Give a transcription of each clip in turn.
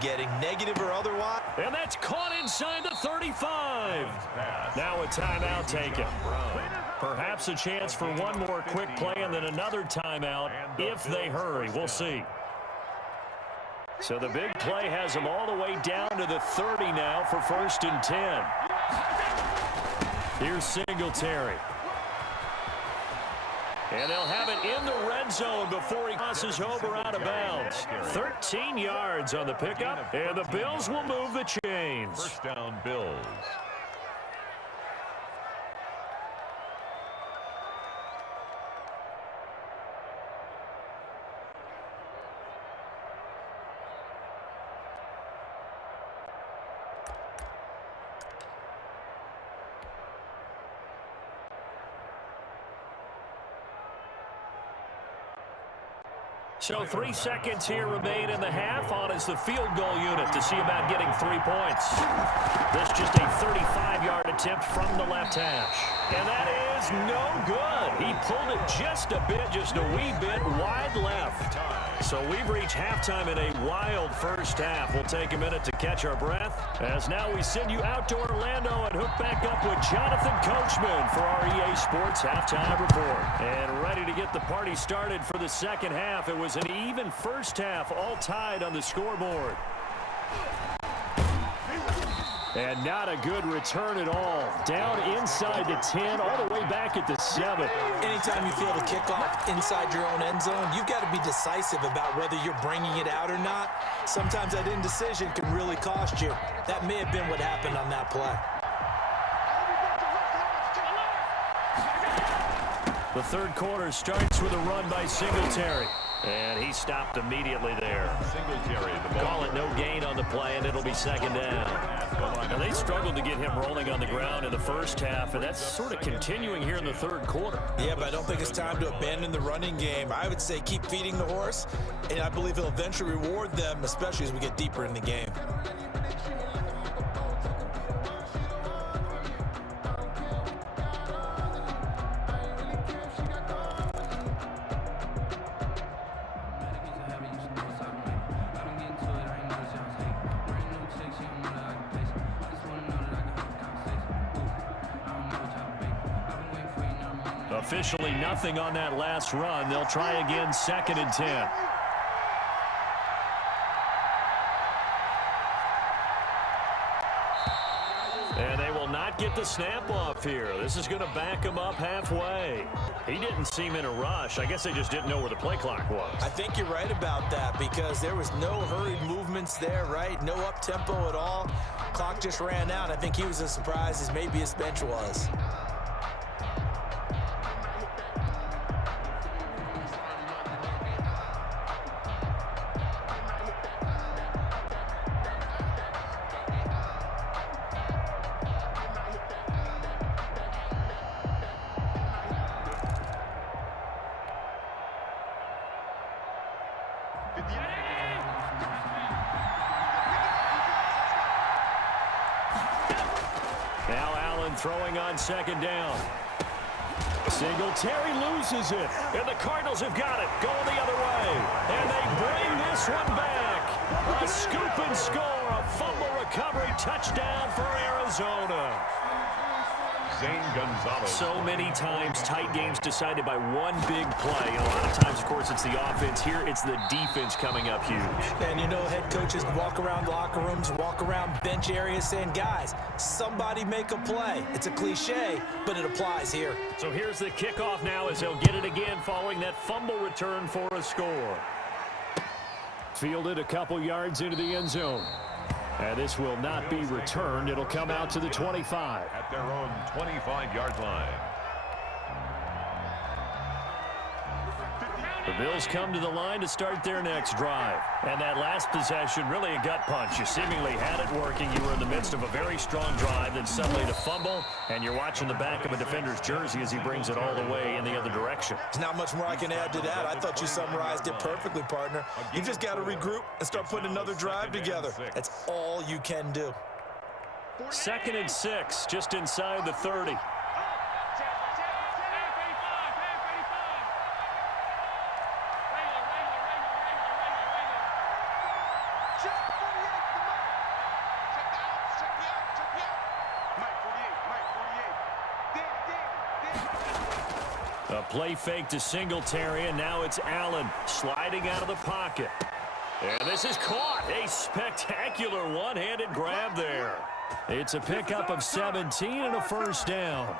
getting, negative or otherwise. And that's caught inside the 35. Now a timeout taken. Perhaps a chance for one more quick play and then another timeout if they hurry. We'll see. So the big play has them all the way down to the 30 now for 1st and 10. Here's Singletary. And they'll have it in the red zone before he crosses over out of bounds. 13 yards on the pickup, and the Bills will move the chains. First down, Bills. So 3 seconds here remain in the half. On is the field goal unit to see about getting 3 points. This just a 35-yard attempt from the left hash. And that is no good. He pulled it just a bit, just a wee bit wide left. So we've reached halftime in a wild first half. We'll take a minute to catch our breath, as now we send you out to Orlando and hook back up with Jonathan Coachman for our EA Sports Halftime Report. And ready to get the party started for the second half. It was an even first half, all tied on the scoreboard. And not a good return at all. Down inside the 10, all the way back at the 7. Anytime you feel the kickoff inside your own end zone, you've got to be decisive about whether you're bringing it out or not. Sometimes that indecision can really cost you. That may have been what happened on that play. The third quarter starts with a run by Singletary. And he stopped immediately there. Singletary, the ball. Call it no gain on the play, and it'll be second down. Now, they struggled to get him rolling on the ground in the first half, and that's sort of continuing here in the third quarter. Yeah, but I don't think it's time to abandon the running game. I would say keep feeding the horse, and I believe it'll eventually reward them, especially as we get deeper in the game. Officially nothing on that last run. They'll try again, 2nd and 10. And they will not get the snap off here. This is going to back him up halfway. He didn't seem in a rush. I guess they just didn't know where the play clock was. I think you're right about that because there was no hurried movements there, right? No up-tempo at all. Clock just ran out. I think he was as surprised as maybe his bench was. Now Allen throwing on 2nd down. Singletary loses it, and the Cardinals have got it, going the other way. And they bring this one back. A scoop and score, a fumble recovery touchdown for Arizona. Zane Gonzalez. So many times, tight games decided by one big play. And a lot of times, of course, it's the offense. Here, it's the defense coming up huge. And you know, head coaches walk around locker rooms, walk around bench areas saying, guys, somebody make a play. It's a cliche, but it applies here. So here's the kickoff now as they'll get it again following that fumble return for a score. Fielded a couple yards into the end zone. And this will not be returned. It'll come out to the 25. At their own 25-yard line. The Bills come to the line to start their next drive. And that last possession, really a gut punch. You seemingly had it working. You were in the midst of a very strong drive, then suddenly the fumble, and you're watching the back of a defender's jersey as he brings it all the way in the other direction. There's not much more I can add to that. I thought you summarized it perfectly, partner. You just got to regroup and start putting another drive together. That's all you can do. 2nd and 6, just inside the 30. A play fake to Singletary, and now it's Allen sliding out of the pocket. And this is caught. A spectacular one-handed grab there. It's a pickup of 17 and a first down.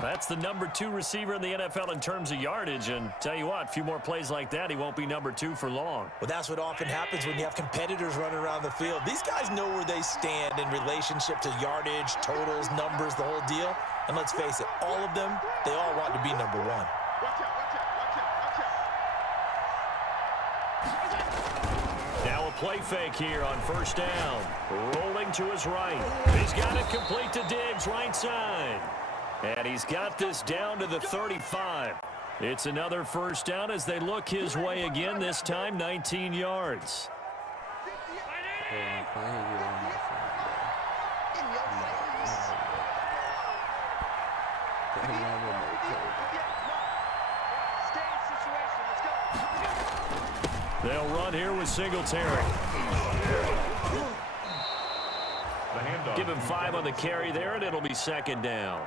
That's the number 2 receiver in the NFL in terms of yardage. And tell you what, a few more plays like that, he won't be number 2 for long. Well, that's what often happens when you have competitors running around the field. These guys know where they stand in relationship to yardage, totals, numbers, the whole deal. And let's face it, all of them, they all want to be number 1. Now a play fake here on first down. Rolling to his right. He's got it complete to Diggs, right side. And he's got this down to the 35. It's another first down as they look his way again, this time 19 yards. They'll run here with Singletary. Give him 5 on the carry there, and it'll be second down.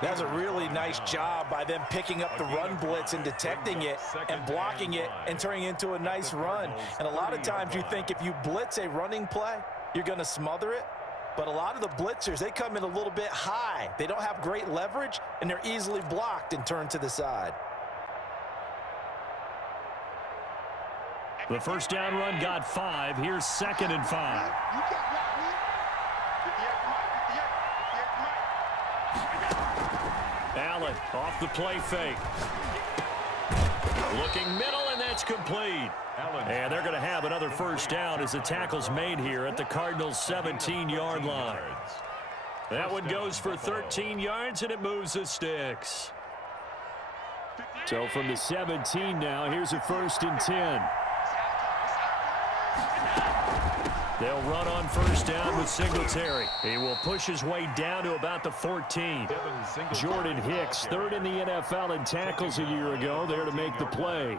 That's a really nice job by them picking up the run blitz and detecting it and blocking it and turning it into a nice run. And a lot of times you think if you blitz a running play, you're going to smother it. But a lot of the blitzers, they come in a little bit high. They don't have great leverage, and they're easily blocked and turned to the side. The first down run got 5. Here's second and 5. Allen off the play fake. Looking middle, and that's complete. And they're going to have another first down as the tackle's made here at the Cardinals' 17-yard line. That one goes for 13 yards, and it moves the sticks. So from the 17 now, here's a first and 10. They'll run on first down with Singletary. He will push his way down to about the 14. Jordan Hicks, 3rd in the NFL in tackles a year ago, there to make the play.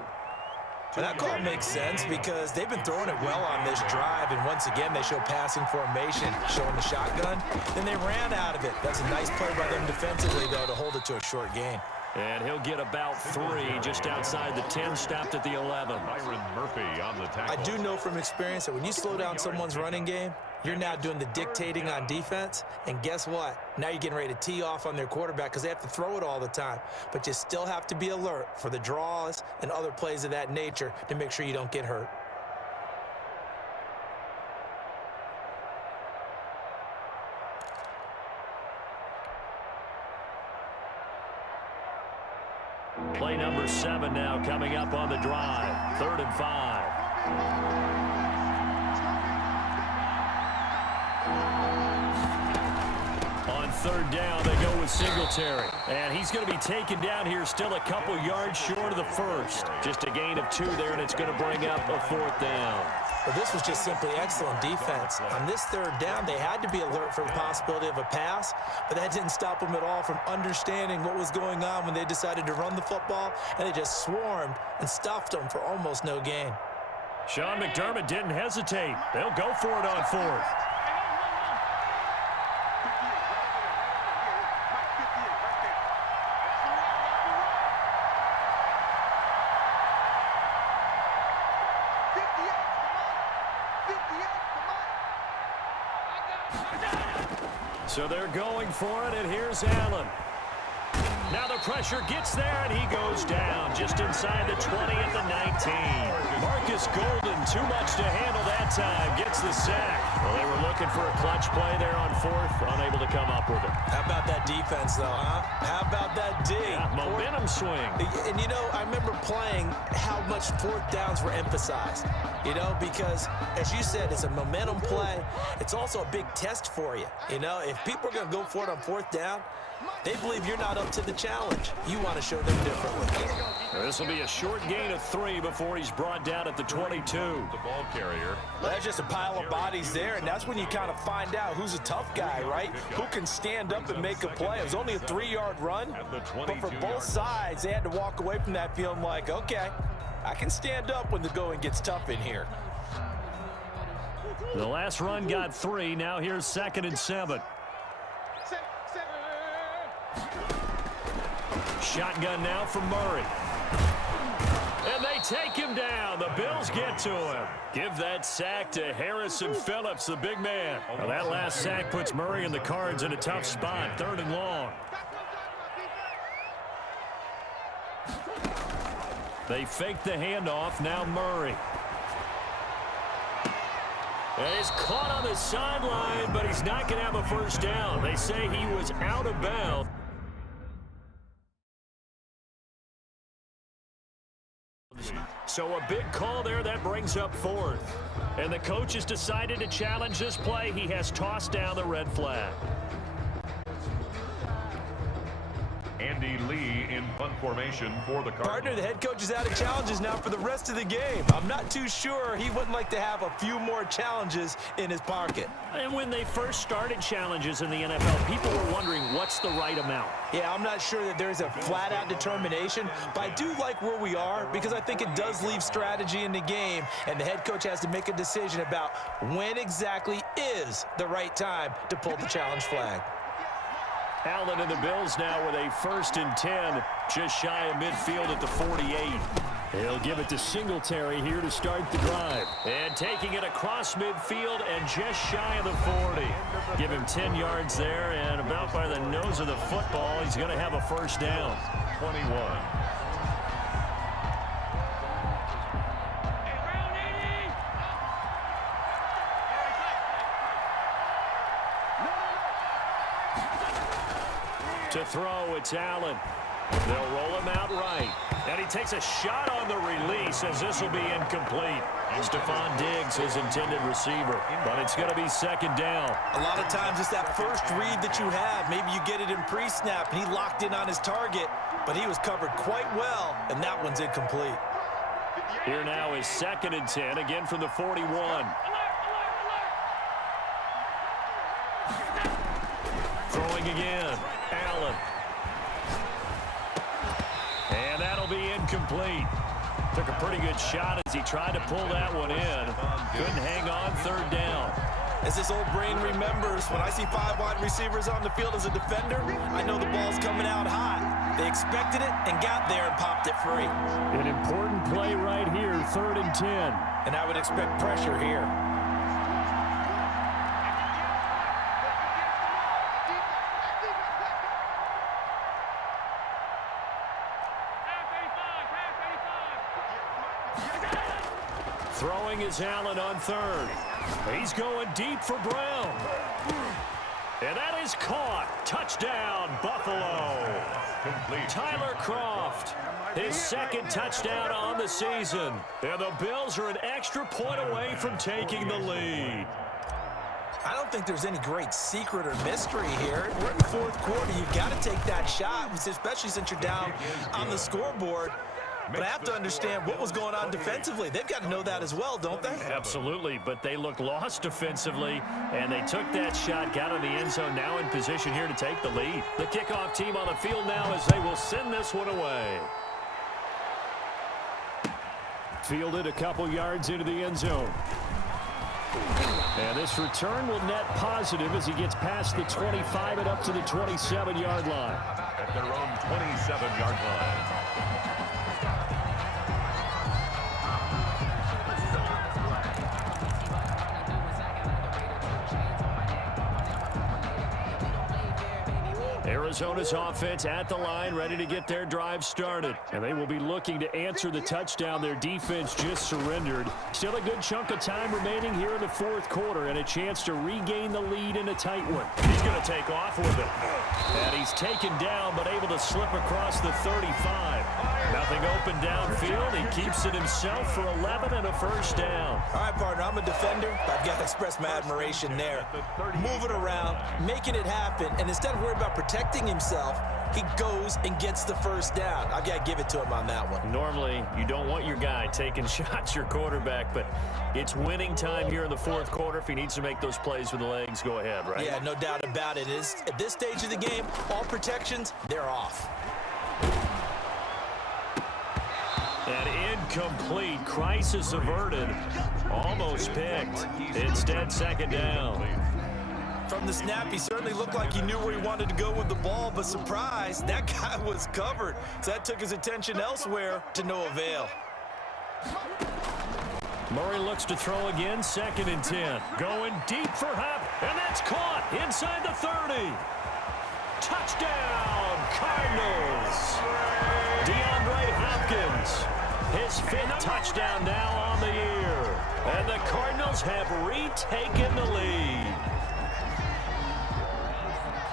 And that call makes sense because they've been throwing it well on this drive, and once again they show passing formation, showing the shotgun. Then they ran out of it. That's a nice play by them defensively, though, to hold it to a short gain. And he'll get about 3 just outside the 10, stopped at the 11. Byron Murphy on the tackle. I do know from experience that when you slow down someone's running game, you're now doing the dictating on defense. And guess what? Now you're getting ready to tee off on their quarterback because they have to throw it all the time. But you still have to be alert for the draws and other plays of that nature to make sure you don't get hurt. Play number 7 now coming up on the drive. 3rd and 5. On 3rd down, they go with Singletary. And he's going to be taken down here still a couple yards short of the first. Just a gain of 2 there, and it's going to bring up a 4th down. Well, this was just simply excellent defense. On this 3rd down, they had to be alert for the possibility of a pass, but that didn't stop them at all from understanding what was going on when they decided to run the football, and they just swarmed and stuffed them for almost no gain. Sean McDermott didn't hesitate. They'll go for it on 4th. So they're going for it, and here's Allen. Now the pressure gets there, and he goes down just inside the 20 at the 19. Marcus Golden, too much to handle that time, gets the sack. Well, they were looking for a clutch play there on 4th, unable to come up with it. How about that defense, though, huh? How about that D? Yeah, momentum swing. And, you know, I remember playing how much 4th downs were emphasized, you know, because, as you said, it's a momentum play. It's also a big test for you, you know. If people are going to go for it on 4th down, they believe you're not up to the challenge. You want to show them differently. This will be a short gain of 3 before he's brought down at the 22. The ball carrier. Well, that's just a pile of bodies there, and that's when you kind of find out who's a tough guy, right? Who can stand up and make a play. It was only a 3-yard run, but for both sides, they had to walk away from that feeling like, okay, I can stand up when the going gets tough in here. The last run got 3. Now here's 2nd and 7. shotgun now from Murray. And they take him down. The Bills get to him. Give that sack to Harrison Phillips, the big man. Well, that last sack puts Murray and the Cards in a tough spot, 3rd and long. They fake the handoff. Now Murray. And he's caught on the sideline, but he's not going to have a first down. They say he was out of bounds. So a big call there. That brings up 4th. And the coach has decided to challenge this play. He has tossed down the red flag. Andy Lee in punt formation for the Cardinals. Partner, the head coach is out of challenges now for the rest of the game. I'm not too sure he wouldn't like to have a few more challenges in his pocket. And when they first started challenges in the NFL, people were wondering what's the right amount. Yeah, I'm not sure that there's a flat-out determination, but I do like where we are because I think it does leave strategy in the game, and the head coach has to make a decision about when exactly is the right time to pull the challenge flag. Allen and the Bills now with a 1st and 10, just shy of midfield at the 48. He'll give it to Singletary here to start the drive. And taking it across midfield and just shy of the 40. Give him 10 yards there, and about by the nose of the football, he's going to have a first down. 21. To throw, it's Allen. They'll roll him out right. And he takes a shot on the release as this will be incomplete. Stephon Diggs, his intended receiver. But it's going to be 2nd down. A lot of times it's that first read that you have. Maybe you get it in pre-snap, and he locked in on his target, but he was covered quite well, and that one's incomplete. Here now is 2nd and 10, again from the 41. Throwing again. Allen. And that'll be incomplete. Took a pretty good shot as he tried to pull that one in. Couldn't hang on, 3rd down. As this old brain remembers, when I see 5 wide receivers on the field as a defender, I know the ball's coming out hot. They expected it and got there and popped it free. An important play right here, 3rd and 10. And I would expect pressure here. Throwing is Allen on 3rd. He's going deep for Brown. And that is caught. Touchdown, Buffalo. Complete. Tyler Kroft, his 2nd touchdown on the season. And the Bills are an extra point away from taking the lead. I don't think there's any great secret or mystery here. We're in the 4th quarter. You've got to take that shot, especially since you're down on the scoreboard. But I have to understand what was going on defensively. They've got to know that as well, don't they? Absolutely, but they look lost defensively, and they took that shot, got in the end zone, now in position here to take the lead. The kickoff team on the field now as they will send this one away. Fielded a couple yards into the end zone. And this return will net positive as he gets past the 25 and up to the 27-yard line. At their own 27-yard line. Arizona's offense at the line, ready to get their drive started. And they will be looking to answer the touchdown their defense just surrendered. Still a good chunk of time remaining here in the 4th quarter and a chance to regain the lead in a tight one. He's going to take off with it. And he's taken down but able to slip across the 35. Nothing open downfield. He keeps it himself for 11 and a first down. All right, partner, I'm a defender, but I've got to express my admiration there. Moving around, making it happen, and instead of worrying about protecting himself, he goes and gets the first down. I've got to give it to him on that one. Normally, you don't want your guy taking shots, your quarterback, but it's winning time here in the 4th quarter. If he needs to make those plays with the legs, go ahead, right? Yeah, no doubt about it. At this stage of the game, all protections, they're off. And incomplete. Crisis averted. Almost picked. Instead, 2nd down. From the snap, he certainly looked like he knew where he wanted to go with the ball, but surprise, that guy was covered. So that took his attention elsewhere to no avail. Murray looks to throw again, 2nd and 10. Going deep for Hop, and that's caught inside the 30. Touchdown, Cardinals. DeAndre Hopkins, his 5th touchdown now on the year. And the Cardinals have retaken the lead.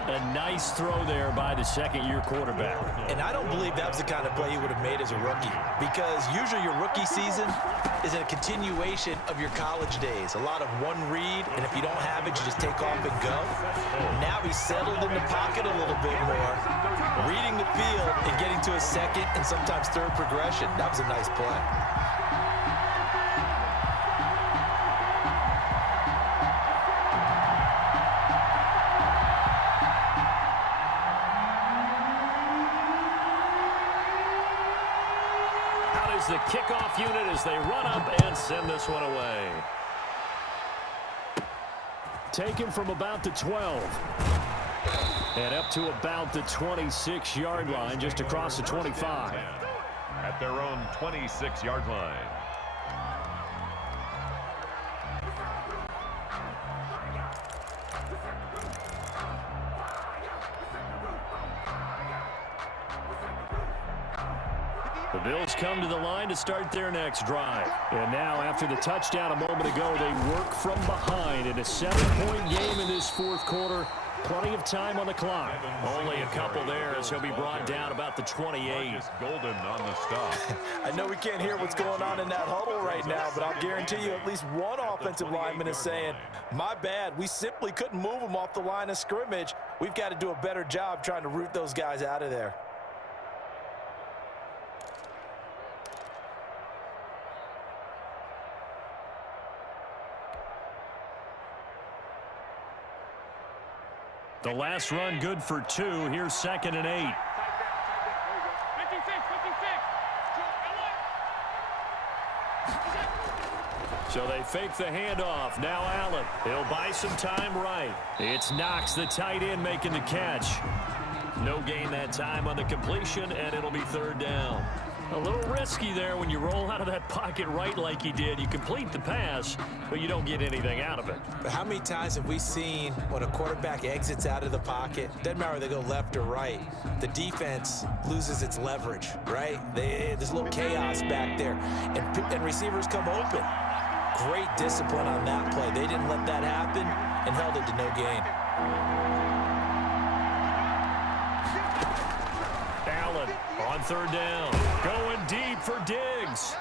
A nice throw there by the second-year quarterback. And I don't believe that was the kind of play he would have made as a rookie, because usually your rookie season is a continuation of your college days. A lot of one read, and if you don't have it, you just take off and go. Now he's settled in the pocket a little bit more, reading the field and getting to a second and sometimes third progression. That was a nice play. The kickoff unit as they run up and send this one away. Taken from about the 12. And up to about the 26-yard line, just across the 25. At their own 26-yard line. The Bills come to the line to start their next drive. And now, after the touchdown a moment ago, they work from behind in a 7-point game in this 4th quarter. Plenty of time on the clock. Only a couple there as he'll be brought down about the 28. Golden on the stop. I know we can't hear what's going on in that huddle right now, but I'll guarantee you at least one offensive lineman is saying, my bad, we simply couldn't move them off the line of scrimmage. We've got to do a better job trying to root those guys out of there. The last run good for 2. Here's 2nd and 8. So they fake the handoff. Now Allen. He'll buy some time right. It's Knox, the tight end, making the catch. No gain that time on the completion, and it'll be 3rd down. A little risky there when you roll out of that pocket right like he did. You complete the pass, but you don't get anything out of it. But how many times have we seen when a quarterback exits out of the pocket, doesn't matter whether they go left or right, the defense loses its leverage, right? There's a little chaos back there, and receivers come open. Great discipline on that play. They didn't let that happen and held it to no gain. Allen on 3rd down. Going deep for Diggs.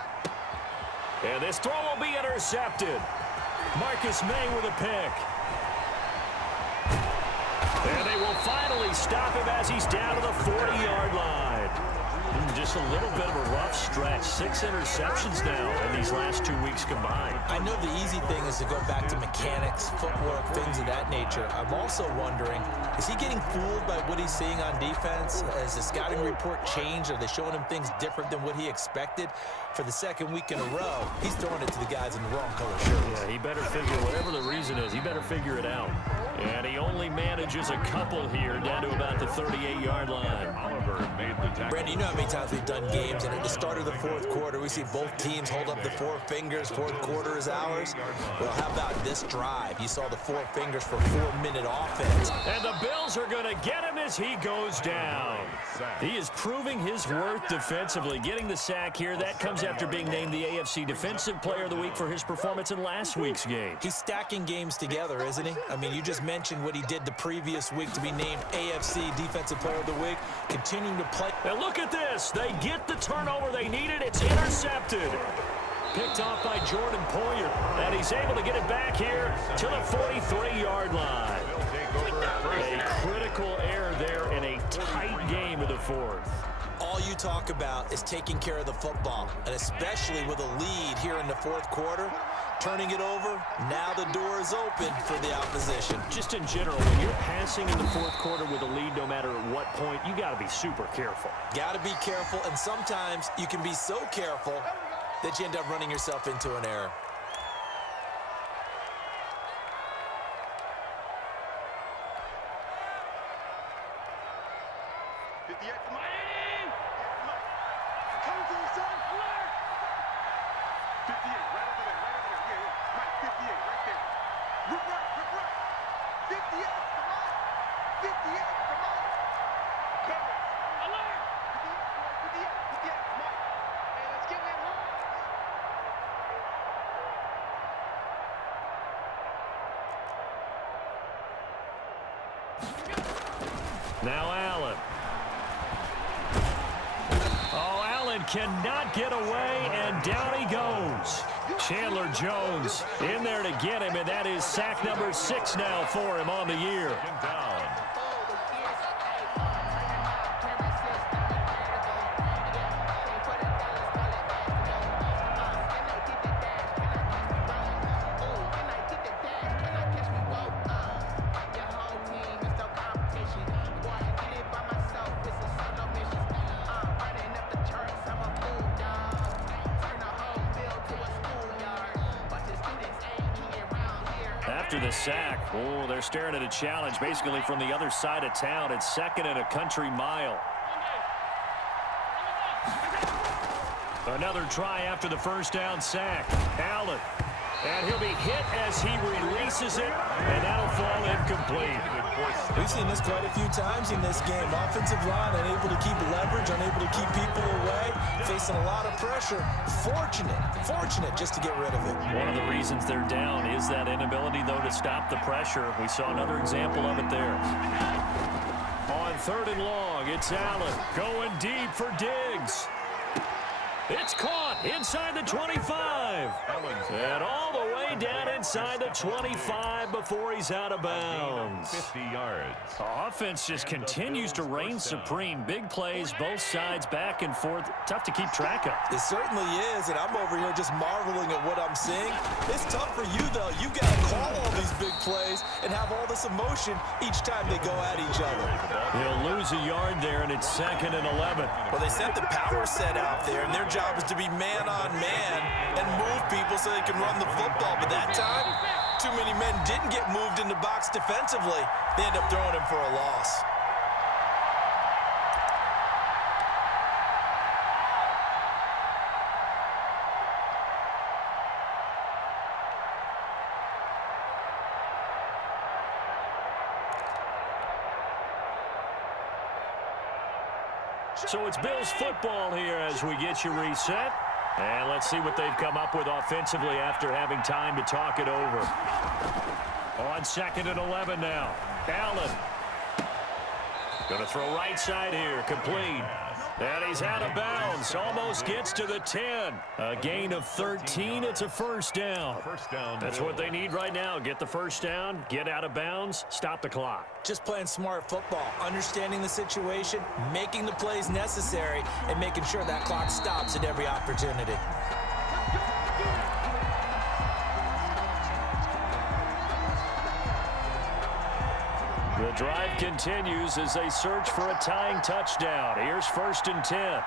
And this throw will be intercepted. Marcus May with a pick. And they will finally stop him as he's down to the 40-yard line. Just a little bit of a rough stretch. 6 interceptions now in these last 2 weeks combined. I know the easy thing is to go back to mechanics, footwork, things of that nature. I'm also wondering, is he getting fooled by what he's seeing on defense? Has the scouting report changed? Are they showing him things different than what he expected? For the 2nd week in a row, he's throwing it to the guys in the wrong color shirts. Yeah, he better figure, whatever the reason is, he better figure it out. And he only manages a couple here down to about the 38-yard line. Oliver made the tackle. Brandon, you know how many times we've done games, and at the start of the 4th quarter, we see both teams hold up the 4 fingers, 4th quarter is ours. Well, how about this drive? You saw the 4 fingers for 4-minute offense. And the Bills are going to get him as he goes down. He is proving his worth defensively, getting the sack here. That comes after being named the AFC Defensive Player of the Week for his performance in last week's game. He's stacking games together, isn't he? I mean, you just mentioned what he did the previous week to be named AFC Defensive Player of the Week, continuing to play. And look at this. They get the turnover they needed. It's intercepted. Picked off by Jordan Poyer. And he's able to get it back here to the 43-yard line. A critical error there in a tight game of the 4th. All you talk about is taking care of the football, and especially with a lead here in the 4th quarter, turning it over, now the door is open for the opposition. Just in general, when you're passing in the 4th quarter with a lead, no matter at what point, you got to be super careful. Got to be careful, and sometimes you can be so careful that you end up running yourself into an error. Now Allen. Oh, Allen cannot get away, and down he goes. Chandler Jones in there to get him, and that is sack number 6 now for him on the year. After the sack, oh, they're staring at a challenge basically from the other side of town. It's 2nd and a country mile. Another try after the first down sack. Allen. And he'll be hit as he releases it, and that'll fall incomplete. We've seen this quite a few times in this game. Offensive line unable to keep leverage, unable to keep people away, facing a lot of pressure. Fortunate just to get rid of it. One of the reasons they're down is that inability, though, to stop the pressure. We saw another example of it there. On 3rd and long, it's Allen going deep for Diggs. It's caught inside the 25. And all the way down inside the 25 before he's out of bounds. 50 yards. Offense just continues to reign supreme. Big plays, both sides, back and forth. Tough to keep track of. It certainly is, and I'm over here just marveling at what I'm seeing. It's tough for you, though. You got to call all these big plays and have all this emotion each time they go at each other. He'll lose a yard there, and it's 2nd and 11. Well, they set the power set out there, and their job is to be man-on-man and move people so they can run the football. But that time, too many men didn't get moved in the box defensively. They end up throwing him for a loss. So it's Bills football here as we get you reset. And let's see what they've come up with offensively after having time to talk it over. On 2nd and 11 now. Allen. Going to throw right side here. Complete. And he's out of bounds. Almost gets to the 10. A gain of 13. It's a first down. That's what they need right now. Get the first down, get out of bounds, stop the clock. Just playing smart football, understanding the situation, making the plays necessary, and making sure that clock stops at every opportunity. The drive continues as they search for a tying touchdown. Here's 1st and 10.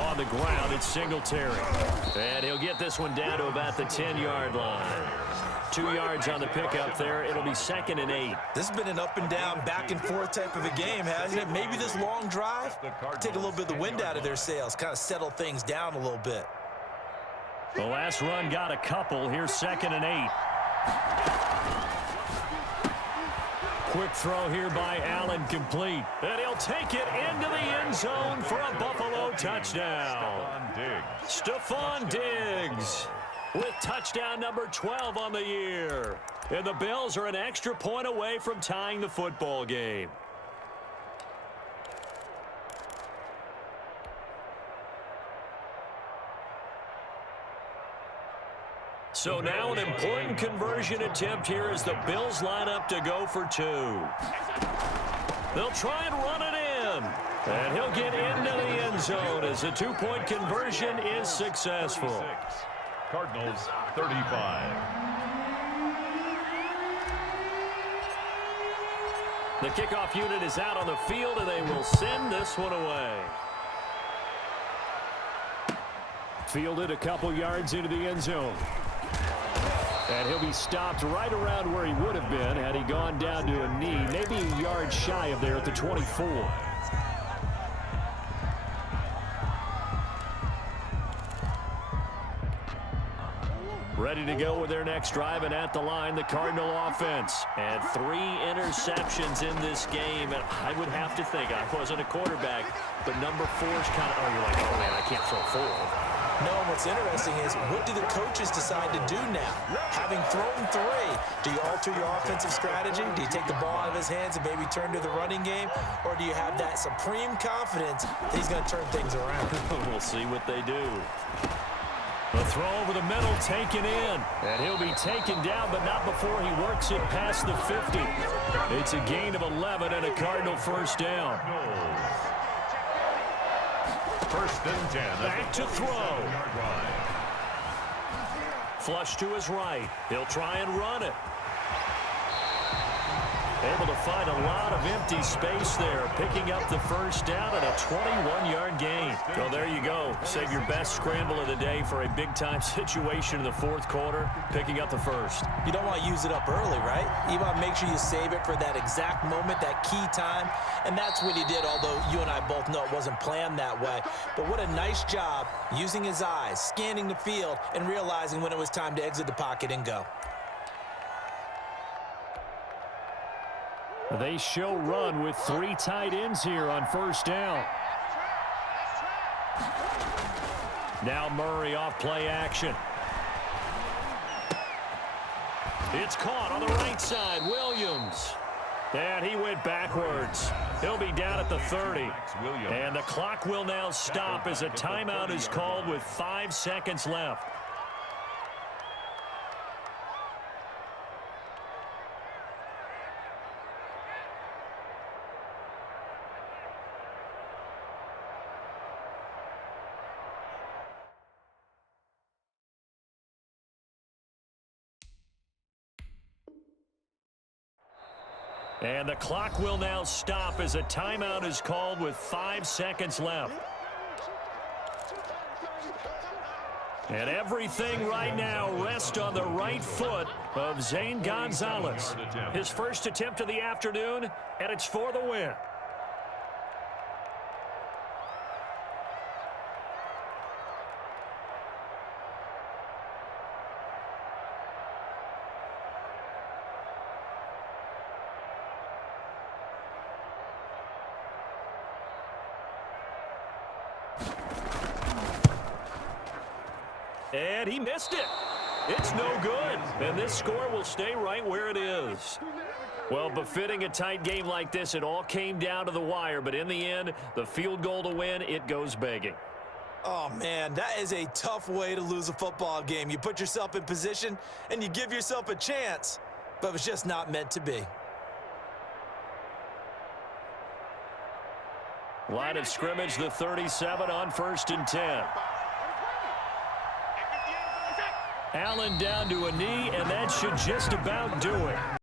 On the ground, it's Singletary. And he'll get this one down to about the 10-yard line. 2 yards on the pickup there. It'll be 2nd and 8. This has been an up and down, back and forth type of a game, hasn't it? Maybe this long drive take a little bit of the wind out of their sails, kind of settle things down a little bit. The last run got a couple. Here's 2nd and 8. Quick throw here by Allen, complete. And he'll take it into the end zone for a Buffalo touchdown. Stephon Diggs with touchdown number 12 on the year. And the Bills are an extra point away from tying the football game. So now an important conversion attempt here as the Bills line up to go for 2. They'll try and run it in. And he'll get into the end zone as the 2-point conversion is successful. Cardinals 35. The kickoff unit is out on the field, and they will send this one away. Fielded a couple yards into the end zone. And he'll be stopped right around where he would have been had he gone down to a knee, maybe a yard shy of there at the 24. Ready to go with their next drive, and at the line, the Cardinal offense. And 3 interceptions in this game, and I would have to think, I wasn't a quarterback, but number 4 is kind of, you're like, oh man, I can't throw 4. No, and what's interesting is, what do the coaches decide to do now? Having thrown 3, do you alter your offensive strategy? Do you take the ball out of his hands and maybe turn to the running game? Or do you have that supreme confidence that he's going to turn things around? We'll see what they do. The throw over the middle taken in. And he'll be taken down, but not before he works it past the 50. It's a gain of 11 and a Cardinal first down. First and 10. Back to throw. Flush to his right. He'll try and run it. Able to find a lot of empty space there, picking up the first down and a 21-yard gain. Well, there you go. Save your best scramble of the day for a big-time situation in the 4th quarter, picking up the first. You don't want to use it up early, right? You want to make sure you save it for that exact moment, that key time, and that's what he did, although you and I both know it wasn't planned that way. But what a nice job using his eyes, scanning the field, and realizing when it was time to exit the pocket and go. They show run with 3 tight ends here on first down. Now Murray off play action. It's caught on the right side. Williams. And he went backwards. He'll be down at the 30. And the clock will now stop as a timeout is called with 5 seconds left. And the clock will now stop as a timeout is called with 5 seconds left. And everything right now rests on the right foot of Zane Gonzalez. His first attempt of the afternoon, and it's for the win. And he missed it. It's no good. And this score will stay right where it is. Well, befitting a tight game like this, it all came down to the wire. But in the end, the field goal to win, it goes begging. Oh, man, that is a tough way to lose a football game. You put yourself in position, and you give yourself a chance. But it was just not meant to be. Line of scrimmage, the 37 on 1st and 10. Allen down to a knee, and that should just about do it.